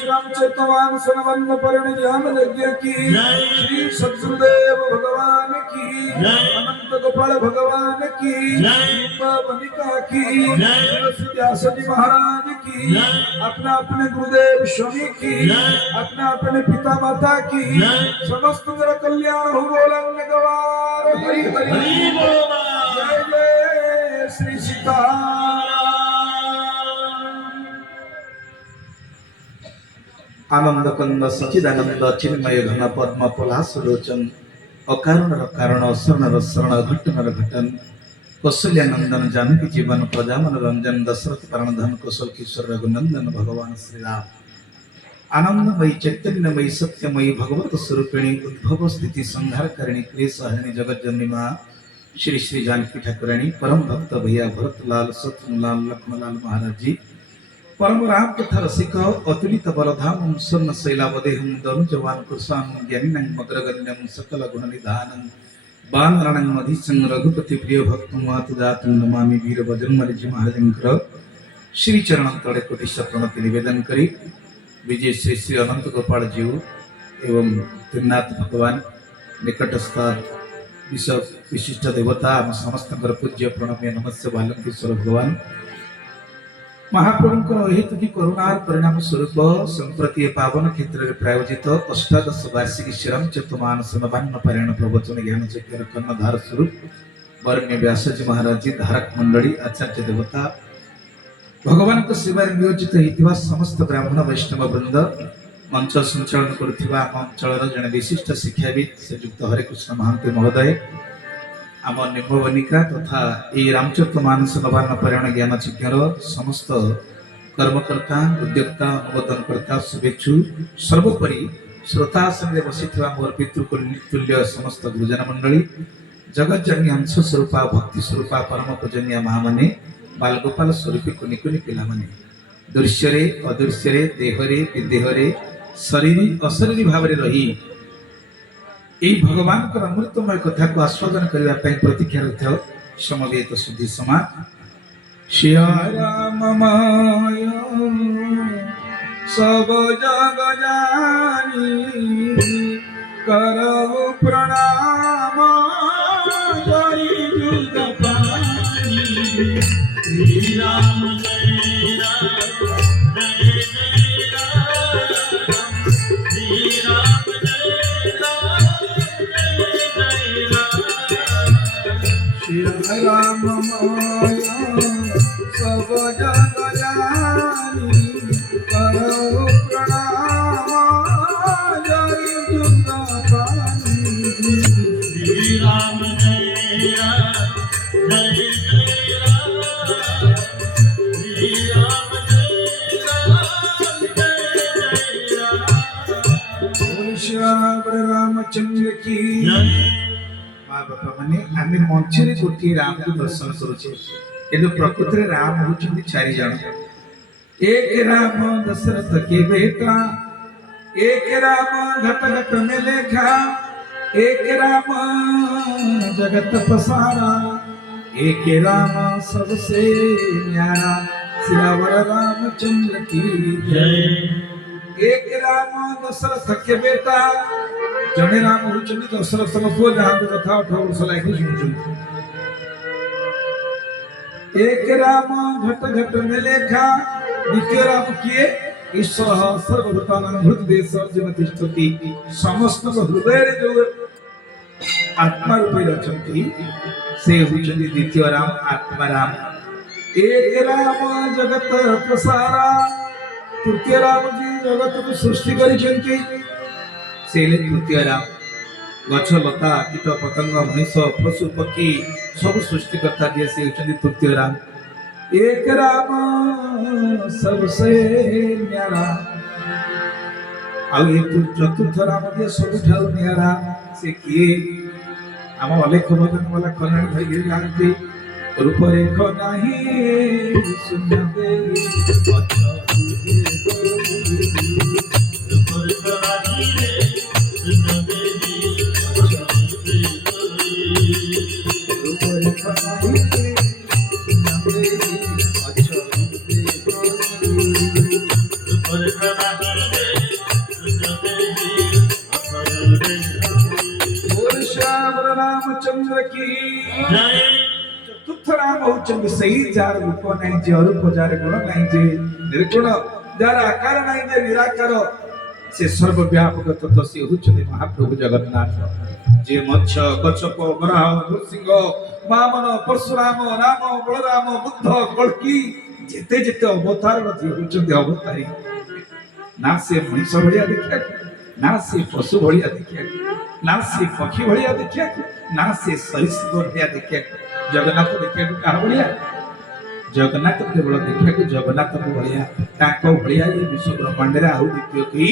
श्री रामचरितमानस सनबंध परिण ज्ञान यज्ञ की श्री सद्गुरुदेव भगवान की अनंत गोपाल भगवान की वनिका की व्यास जी महाराज की अपना अपने गुरुदेव स्वामी की अपना अपने पिता माता की समस्त तेरा कल्याण हो बोलन गवार हरि हरि जय जय श्री सीताराम। आनंद कंद सचिदानंद चिन्मय घन पद्म पलासलोचन अकारण कारण असरण शरण घटन घटन कौशल्यानंदन जानकी जीवन प्रजा मनोरंजन दशरथ प्रणधन कौशल किशोर रघुनंदन भगवान श्री राम आनंदमयी चैतन्यमयी सत्यमयी भगवत स्वरूपिणी उद्भव स्थिति संहारकारिणी क्लेश हरिणी जगत जननी माँ श्री श्री जानकी ठाकुराणी परम भक्त भैया भरतलाल शत्रुलाल लक्ष्मणलाल महाराज जी परम राम कथा रसिक अतुलित बलधाम स्वर्ण शैलावदेहम दनु जवान कुर्साम ज्ञानिनं मग्रगण्यम सकल गुण निधानं बानरणं मधीसं रघुपति प्रिय भक्त मातुदातं नमामि वीर बजरंगबली जी महाराजंकर श्री चरण तले कोटि प्रणति निवेदन करी विजय श्री श्री अनंत गोपाल जी एवं त्रिनाथ भगवान निकटस्थ विशिष्ट देवता समस्त पूज्य प्रणम्य नमस्य बालकेश्वर भगवान महाप्रभुंकर हेतु की करुणार परिणाम स्वरूप संप्रति पावन क्षेत्र में प्रायोजित अष्टादश वार्षिक श्री रामचरितमानस नवान्न पारायण प्रवचन ज्ञान चक्र कर्णधार स्वरूप वरण्य व्यासजी महाराज जी धारक मंडली आचार्य देवता भगवान सेवा नियोजित होता समस्त ब्राह्मण वैष्णव वृंद मंच संचालन करुवा अंचल जड़े विशिष्ट शिक्षाविद श्रीजुक्त हरेकृष्ण महांती महोदय आम निम्बवनिका तथा ये रामचरितमानस नवान्न पारायण ज्ञान चिज्ञर समस्त कर्मकर्ता उद्योक्ता अनुमोदनकर्ता शुभेच्छु सर्वोपरि श्रोतासन में बसी मोर पितृतुल्य समस्त गुरुजन मंडली जगत जननी अंश स्वरूपा भक्ति स्वरूपा परम पूजनीय महामने बालगोपाल स्वरूपी कुनि कुनि पिला माने दृश्य अदृश्य देहरे विदेहरे शरीर अशरीरी भाव में रही भगवान को अमृतमय कथा को आस्वादन करने प्रतीक्षा रही समवेत शुद्धि समाज श्री राममय सब जग जानी करहु प्रणाम करी जुग पानी श्री राम जय राम जय जय राम श्री राम जय राम माया सब जग जानी करो प्रणाम जय जुग पानी श्री राम जय राम जय जय राम श्री राम जय राम जय जय राम श्री रामचंद्र की माँ बापा मैंने आम मंचरे गोटे राम को दर्शन करुचे प्रकृति राम होती चारि जन एक राम दशरथ के बेटा एक राम घट घट में लेखा एक राम जगत पसारा एक राम सबसे न्यारा सियावर रामचंद्र की जय। एक राम दशरथ के बेटा जड़े राम होती दशरथ पुओ जहाँ कथा 18 वर्ष लगे शुणुं एक राम घट घट में लेखा द्वितीय राम किए ईश्वर सर्वभूतानां हृदय सर्जन तिष्ठति समस्त हृदय जो आत्मा रूपे रचंती से होचंती द्वितीय राम आत्मा राम। एक राम जगत प्रसारा तृतीय राम जी जगत को सृष्टि करिसेंती से तृतीय राम गछ लता कीट पतंग मनीष पशु पक्षी सब सृष्टिकर्ता दिए से होचंती तृतीय राम। एक राम सबसे न्यारा आउ चतुर्थ राम दिए सबुठाउ न्यारा से किए आम अलेख भजन वाला कल्याण भाई जानते रूपरेख नहीं शून्य देवी रूपरेख नहीं की चतुर्थ नाम होचंद सही जार रूप नहीं जे अरूप जार गुण नहीं जे निर्गुण जार आकार नहीं जे निराकार से सर्वव्यापक तत्व से होचंद महाप्रभु जगन्नाथ जे मत्स्य कच्छप वराह नृसिंह वामन परशुराम राम बलराम बुद्ध कल्की जेते जेते अवतार जे होचंद अवतारी ना से मनुष्य भलिया देखिया ना से पशु भलिया देखिया ना से पक्षी भलिया देखिया ना से सरीसृप भलिया देखिया जगन्नाथ देखिया कहा भलिया जगन्नाथ केवल देखिया को जगन्नाथ भलिया ताको भलिया ये विश्व ब्रह्मांड रे आउ द्वितीय की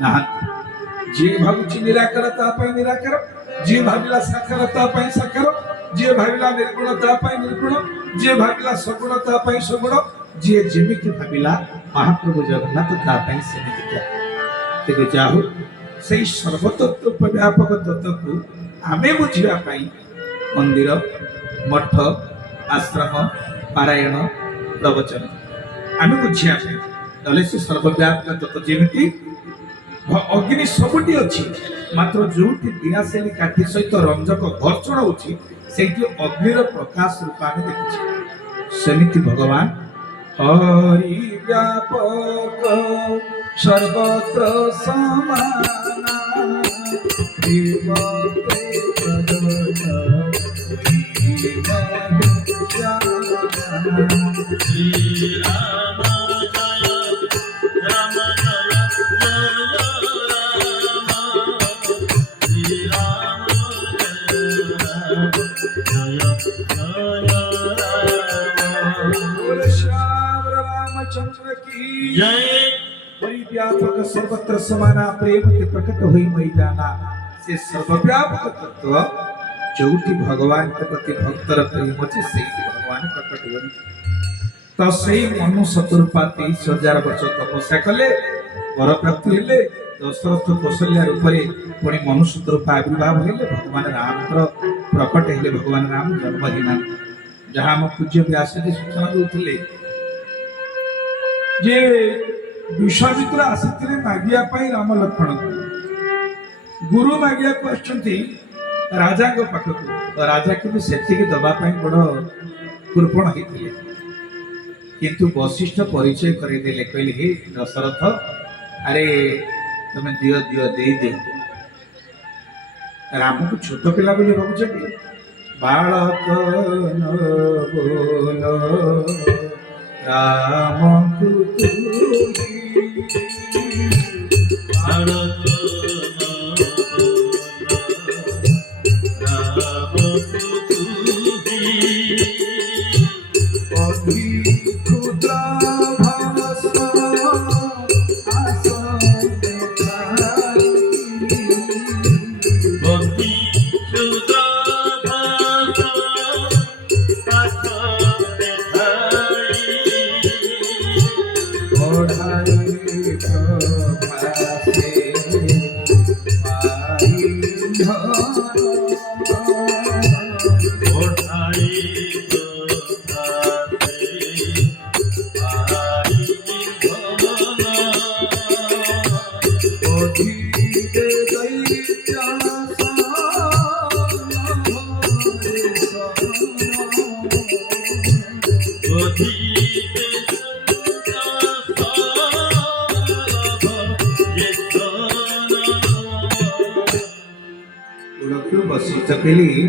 नाहंती जे भाबुची निराकार ता पय निराकार जे भाबिला साकार ता पय साकार जे भाबिला निर्गुण ता पय निर्गुण जे भाबिला सगुण ता पय सगुण जे जेमिति भाबिला महाप्रभु जगन्नाथ ता पय सेमिति क्या तेबे जाहु सेई सर्वतत्व व्यापक तत्व को आमे बुझिया पई मंदिर मठ आश्रम पारायण प्रवचन आमे बुझिया पई तले से सर्वव्यापक तत्व जेमिति अग्नि सबुटी अछि मात्र जोटी दियासेली काठी सहित रंजक घर्षण होछि सेठी अग्निर प्रकाश रूप आमे देखछि सेमिति भगवान हरि व्यापक सर्वत्र समाना देवते प्रदोष श्री राम जय राम जय जय राम रामचंद्र की जय परिव्यापक सर्वत्र समाना प्रेम के प्रकट हुई मई जाना से सर्वव्यापक तत्व जोटी भगवान के प्रति भक्तर प्रेम अछि से भगवान प्रकट हुई तो सही मनु शतरूपा 23,000 वर्ष तपस्या कले वर प्राप्ति हेले दशरथ कौशल्या रूप में पुणी मनु शतरूपा आविर्भाव हेले भगवान राम प्रकट हेले भगवान राम जन्म दिना जहाँ हम पूज्य व्यास जी सूचना देते जे विश्वामित्र आसिथिले मागिया पाई राम लक्ष्मण गुरु मागिया को आछंती राजा को पाखक राजा किंतु सेति के दबा पाई बड़ कृपण हेतिले किंतु वशिष्ठ परिचय करि देले कहले हे दशरथ अरे तुम दियो दियो दे दे राम को छोट पिला बोली भाबुछ कि बालक न बोलो राम को तू बालक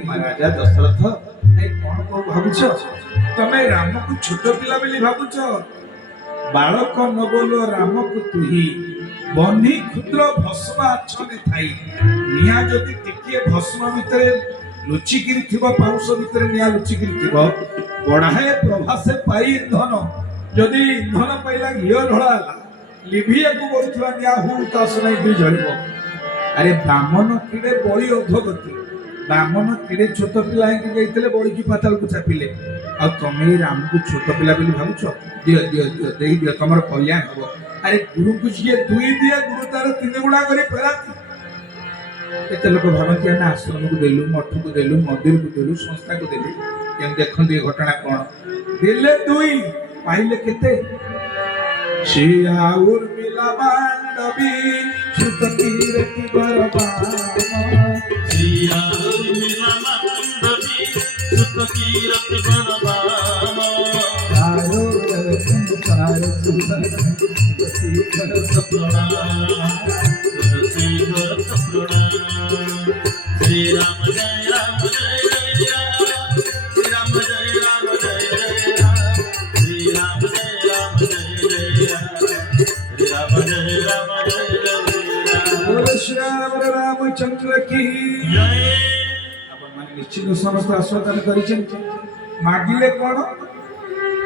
महाराजा दशरथ कौन को भावुच तमे राम को छोट पिला बोली भावुच बालक न बोलो राम को तुही बन्ही क्षुद्र भस्म आच्छने थाई निया जदि टिके भस्म भितरे लुचिकिरी थिबो पाउस भितरे निया लुचिकिरी थिबो बढाए प्रभासे पाई इंधन जदि इंधन पाइला घियो ढळाला लिभिया को बोलथिबा निया हु तास नै दि जळिबो अरे ब्राह्मण किडे बळी अधोगति ब्राह्मण किडे छोट पिला के जाइतले बड़ी की पाताल को छापिले आ तमे राम को छोट पिला बोली भाबुछ दियो दियो दियो देई दियो तमर कल्याण हो अरे गुरु को जे दुई दिया गुरु तार तीन गुणा करे फेराती एते लोक भाबती ना आश्रम को देलु मठ को देलु मंदिर को देलु संस्था को देलु केम देखन दे घटना कोन देले दुई पाइले केते शियाउर मिला बांडवी सुतकीरति बरबामा शियाउर मिला बांडवी तीरथ बनवामा तारो संसार सुंदर तुलसी करत तुलसी करत प्रणाम श्री राम जय राम जय जय राम श्री राम जय राम जय जय राम श्री राम जय राम जय जय राम श्री राम जय राम जय जय राम बोल श्याम रामचंद्र की जय आपण माने निश्चित समस्त आस्वादन करिছেন मागिले कोन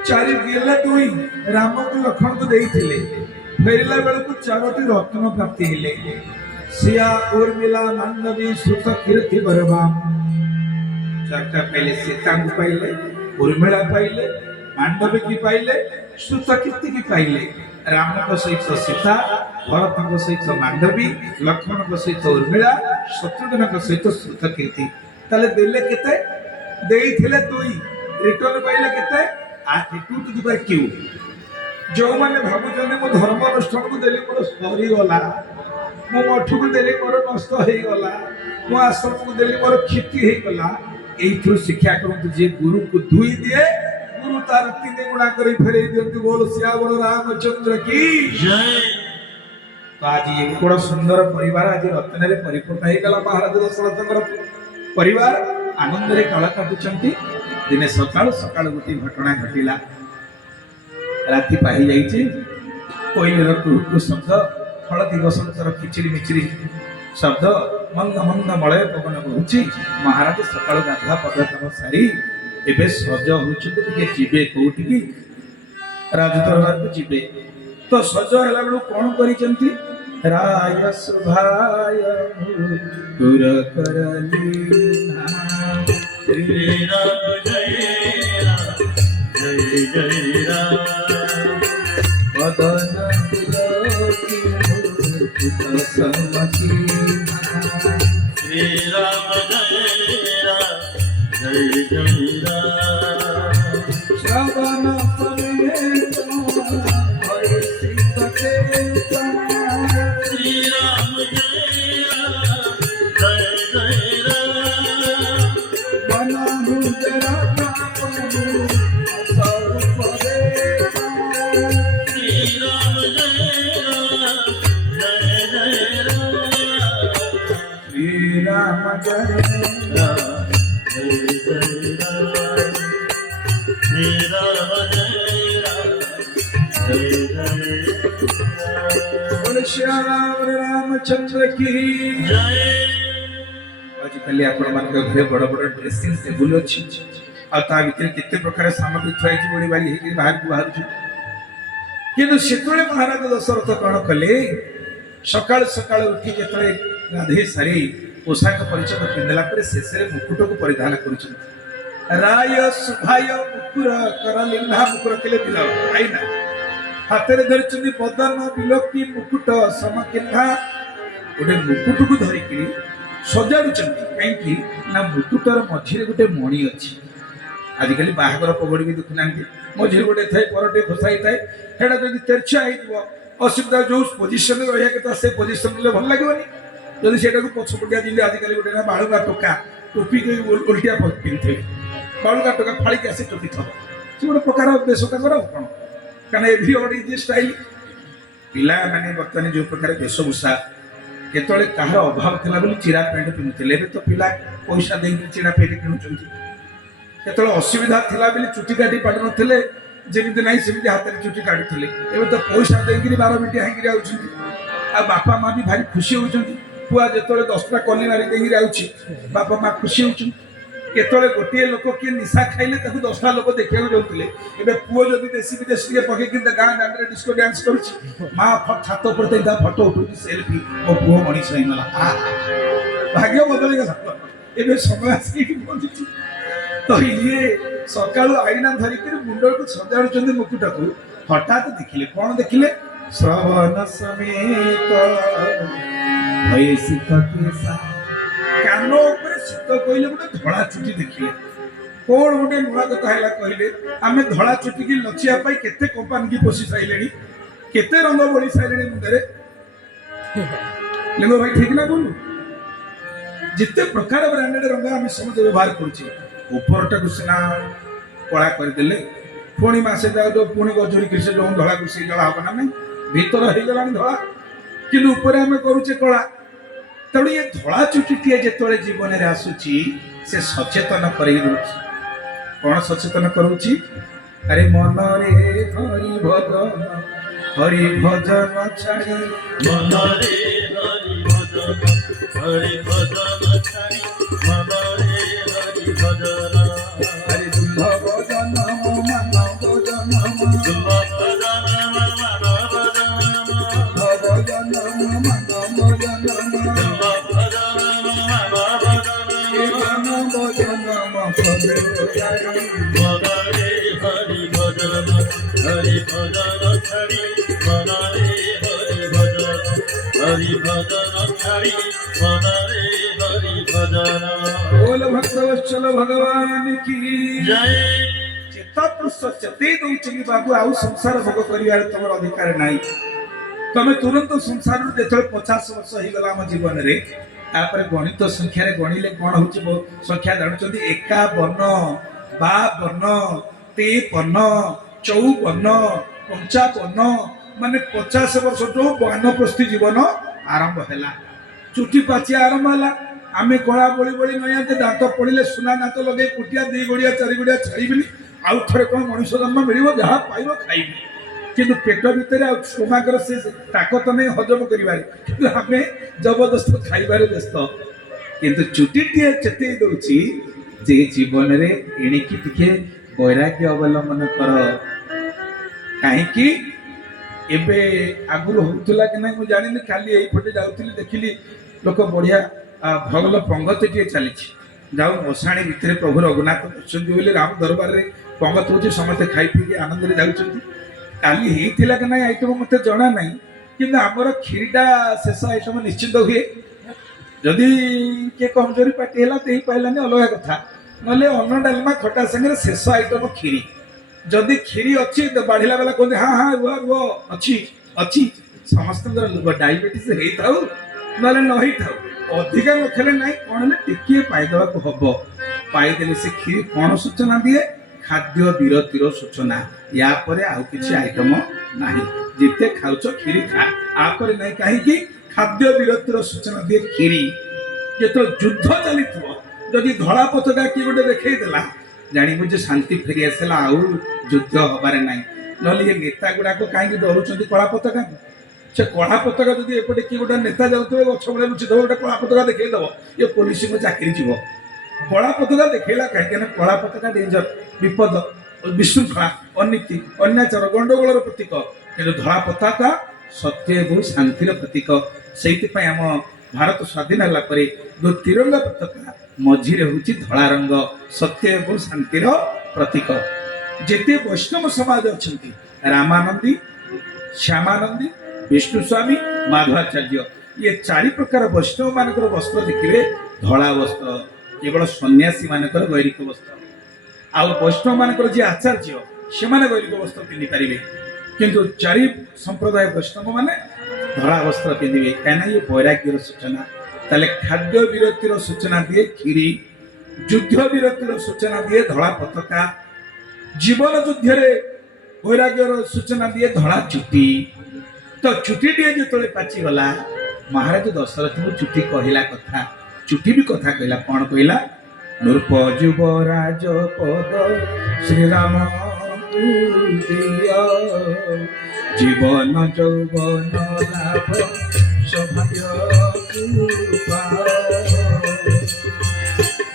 चारि गेले दुई राम को लखन को देइथिले फेरिला बेल को चारोटी रत्न प्राप्ति हेले सिया उर्मिला मांडवी सुत कीर्ति बरबाम चारटा पहले सीता को पाइले उर्मिला पाइले मांडवी की पाइले सुत कीर्ति की पाइले राम को सहित सीता भरत को सहित मांडवी लक्ष्मण को सहित उर्मिला शत्रुघ्न को सहित सुत कीर्ति ताले देले केते देइथिले दुई रिटर्न पाइले केते आ टू टू द क्यू जो माने भाबुचने मो धर्म अनुष्ठान को देली मोर सरी गला मो मठ को देली मोर नष्ट हे गला मो आश्रम को देली मोर क्षति हे गला एथु शिक्षा करंतु जे गुरु को दुई दिए गुरु तार तीन गुणा करी फेरे दियंतु बोल श्यावर रामचंद्र की जय तो आज ये बड़ा सुंदर परिवार आज रत्न रे परिपूर्ण हे गला महाराज दशरथଙ୍କର परिवार आनंद रे काळ काटुचंती दिने सकाळ सकाळ गोटी घटना घटिला राति पाहि जाइछि कोइलर कुहू शब्द हळदी बसंतर किचिरी मिचिरी शब्द मंद मंद मलय पवन बहुछि महाराज सकाळ गाधा पदक्रम सारी एबे सज होछि के जीवे कोउठी की राजदरबार को जीवे तो सज हला बेलु कोन करिचंती राय सुभाय मुकुर करलीना श्री राम जय जय राम वदन बिलोकी मुकुट समकी श्री राम जय जय राम श्रवण समेत भय सीतके श्री राम जय जय राम मनहु जरा पापनु असर परे श्री राम जय राम श्री राम जय श्री राम जय बोल श्याम रामचंद्र की जय आज कल आपण मान घरे बड़ बड़ ड्रेसिंग टेबुल अछि आ ता भीतर केते प्रकार सामग्री थुआई छी बड़ी बाली हे बाहर को बाहर छी किंतु सेतळे महाराज दशरथ कोन कले सकाळ सकाळ उठी जेतळे गाधे सारी पोशाक परिचय पिंदला पर शेषरे मुकुट को परिधान करूछन राय सुभाय मुकुर करलिन्हा मुकुर केले दिला आइना हातरे धरचंदी बदन बिलोकी मुकुट समकिन्हा गोटे मुकुट को धरिकी सजाड़ुचंदी कहीं ना मुकुटर मझिरे गोटे मणि अच्छी आजिकल बाहागर पगड़ी भी देखुना मझिरे गोटे थाए परटे खोसाई थाए हेडा जदि तेरछा हो असुविधा जो पोजिशन रहा के से पोजिशन भल लगे जदि से पछपटिया जिले आजिकल गोटे ना बालुका टोका टोपी उल्टिया पिंधे बालुका टोका फाड़ी आसी टोपी थब से गोटे प्रकार बेश कौन कारण एभ्री बडी इज स्टाइल पिला माने बर्तमान जो प्रकार वेशभूषा केतळे कहार अभाव थिला बोली चिरा पैंट पिनुथिले तो पिला पैसा देई चिरा पैंट किनुचंती केतळे असुविधा थिला बोली चुटी काटी पाड नथिले जेमिति नाही सेमिति हातरे चुटी काटुथिले एबे तो पैसा देई 12 मिनिट हांगिरि आउछंती आ बापा मां भी भारी खुशी होउछंती पुआ जेतळे 10टा कली मारी देई आउछि बापा मां खुशी होउछंती केतळे गोटे लोक के निशा खाइले ताकू 10टा लोक देखिया जाउथिले एबे पुओ जदि देसी विदेश के पके कि गां दांडरे डिस्को डांस करूछि मां छात ऊपर तेदा फोटो उठुछि सेल्फी ओ पुओ मणि सैनला भाग्य बदल गला एबे समय आसी पहुंची तो ये सकाळु आईना धरि के मुंडल को सजाडुचंदी मुकुटा को हठात देखिले कोन देखिले श्रवण समेत भय सीतकेसा कानो ऊपर शीत कहले गोटे धड़ा चुटी देखिले कौन गोटे नुआ कथा है कहले आम धड़ा चुटी की लचिया केते कंपानी की पोषि सारे केते रंग बोली सारे मुंडे भाई ठीक ना बोलू जिते प्रकार ब्रांडेड रंग आम समझ व्यवहार करुचे ଉପରଟାକୁ ସିନା କଳା କରିଦେଲେ ପୁଣି ମାସେ ଯାଉ ପୁଣି ଗଜୁରୀ କିସ ଯୋଉ ଧଳାକୁ ସେଇ ଧଳା ହବ ନା ନାଇଁ, ଭିତର ହେଇଗଲାଣି ଧଳା କିନ୍ତୁ ଉପରେ ଆମେ କରୁଛେ କଳା। ତେଣୁ ଏ ଧଳା ଚୁଟିଟିଏ ଯେତେବେଳେ ଜୀବନରେ ଆସୁଛି ସେ ସଚେତନ କରେଇ ଦଉଛି। କଣ ସଚେତନ କରୁଛି? ଆରେ ମନରେ ହରି ଭଜନ ଛାଡ଼ି ମନରେ ହରି ଭଜନ ଛାଡ଼ି ମନରେ ହରି ଭଜନ ହରି ଦୁର୍ଗ ଭଜନ ମାନ ଭଜନ ଦୁର୍ଗ ଭଜନ ମାନ ଭଜନ ମାନ ଭଜନ ଦୁର୍ଗ ଭଜନ ମାନ ଭଜନ ଭଜନ ମନରେ ହରି ଭଜନ ଛାଡ଼ି ମନରେ ହରି ଭଜନ ଛାଡ଼ି ମନରେ ହରି ଭଜନ बोल भक्तवत्सल भगवान की ଜୟ चेतापुरुष चेतई दौଛନ୍ତି बाबू आउ संसार भोग करिवार तमर अधिकार नाही। तमे तुरंत संसार जेतले 50 वर्ष ही गला हम जीवन रे तापर गणित संख्या रे गणिले कोन होची संख्या जानुचंदी 51 52 53 54 55 माने 50 वर्ष जो वानप्रस्थी जीवन आरंभ हैला। चुटी पाची आरंभ हैला। आमे कला बोली बोली नया दांत पड़े सुना दांत लगे कुटिया 2 गोड़िया 4 गोड़िया छाड़बी आउ थे कौन मनुष्य जन्म मिल जहाँ पाइब खाइबी किंतु पेट भितर स्टोमाकर से ताकत नहीं हजम कर आम जबरदस्त खाइबार व्यस्त किंतु चुटीटे चेतई दौची जे जीवन रे एणिकी टिके वैराग्य अवलंबन कर कहीं एबे आगुरी होउथला कि नहीं जानी खाली यही पटे जाऊली देखिली लोक बढ़िया भगल पंगत टे चली जाऊ मशाणी भितर प्रभु रघुनाथ बसुँच राम दरबार में पंगत हो समस्ते खाई पी आनंद जाऊँ काली होता कि ना आइटम मत जना ना कि आमर खीरीटा शेष आइटम निश्चित हुए जदि किए कमजोरी पार्टी है दे पाइलानी अलग कथा ना अन्न डालमा खटा संगे शेष आइटम खीरी जदि खीरी अच्छी तो बाढ़ला बेला कहते हाँ हाँ रुह रुह अच्छी अच्छी समस्त डायबिटीज होता ना न होता अधिका रखले ना कौन टिके पाईदेवा हम पाईदे से खीरी कौन सूचना दिए खाद्य विरतिर सूचना या परे आउ किसी आइटम ना जिते खाऊच खीरी खा आपर नहीं कहीं खाद्य विरतिर सूचना दिए खीरी जो युद्ध चली जदि धड़ा पताका किए गोटे देखला जानबू जो शांति फेरी आसला आउ युद्ध हबार ना ना नेता गुड़ाक कहीं डरुंच कला पताका से कला पताका जब एपटे किए गोटे नेता जाऊे गछ मूल लुचि दब गोटे कला पताका देखईदेव ये पुलिस को चाकरी जीव कला पताका देखला कहीं कला पताका डेंजर विपद विशृंखला अनीति अन्याचार गंडगोल प्रतीक कि धला पताका सत्य एवं शांतिर प्रतीक से आम भारत स्वाधीन है जो तिरंगा पताका मझीरे हूँ धला रंग सत्य एवं शांतिर प्रतीक जेते वैष्णव समाज अच्छा रामानंदी श्यामानंदी विष्णुस्वामी माधवाचार्य ये 4 प्रकार वैष्णव मानकर वस्त्र देखिए धला वस्त्र केवल सन्यासी मानकर गैरिक वस्त्र आउ वैष्णव मानकर जी आचार्य से गैरिक वस्त्र पिंधि पारे किंतु 4 संप्रदाय वैष्णव माने धला वस्त्र पिंधे कहीं ये वैराग्यर सूचना ताले खाद्य विरतिर सूचना दिए खीरी युद्ध विरतिर सूचना दिए धला पताका जीवन युद्ध वैराग्यर सूचना दिए धला चुटी तो चुटी टे जो पाची गला महाराज दशरथ को चुटी कहला कथा चुटी भी कथा कहला कौन कहला नृप युवराज पद श्रीराम जीवन यौवन लाभ सौभाग्य कृपा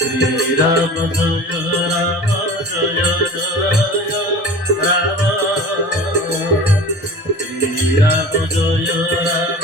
श्री राम जय राम जय जय राम श्री राम जय राम